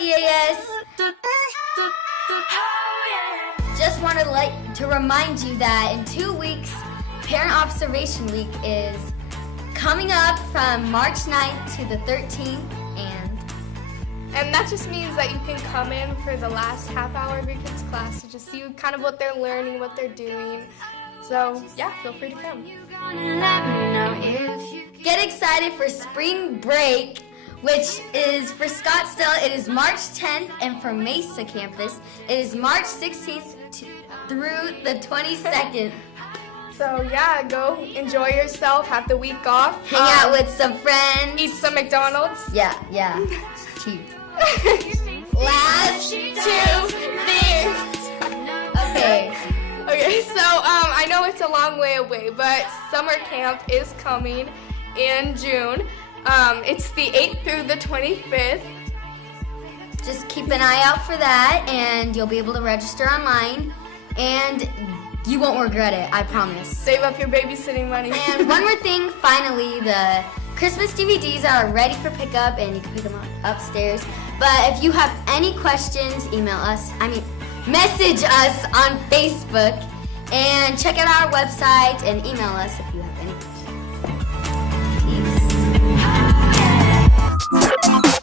Eas? Just wanted to remind you that in 2 weeks, Parent Observation Week is coming up from March 9th to the 13th, And that just means that you can come in for the last half hour of your kids' class to just see kind of what they're learning, what they're doing. So, yeah, feel free to come. Get excited for spring break, which is for Scottsdale, it is March 10th, and for Mesa campus, it is March 16th through the 22nd. So, yeah, go enjoy yourself, have the week off. Hang out with some friends. Eat some McDonald's. Yeah. Cheap. Last 2 things. Okay, so I know it's a long way away, but summer camp is coming in June. It's the 8th through the 25th. Just keep an eye out for that, and you'll be able to register online, and you won't regret it, I promise. Save up your babysitting money. And one more thing, finally, the Christmas DVDs are ready for pickup, and you can pick them up upstairs. But if you have any questions, message us on Facebook, and check out our website and email us if you have any questions. Peace.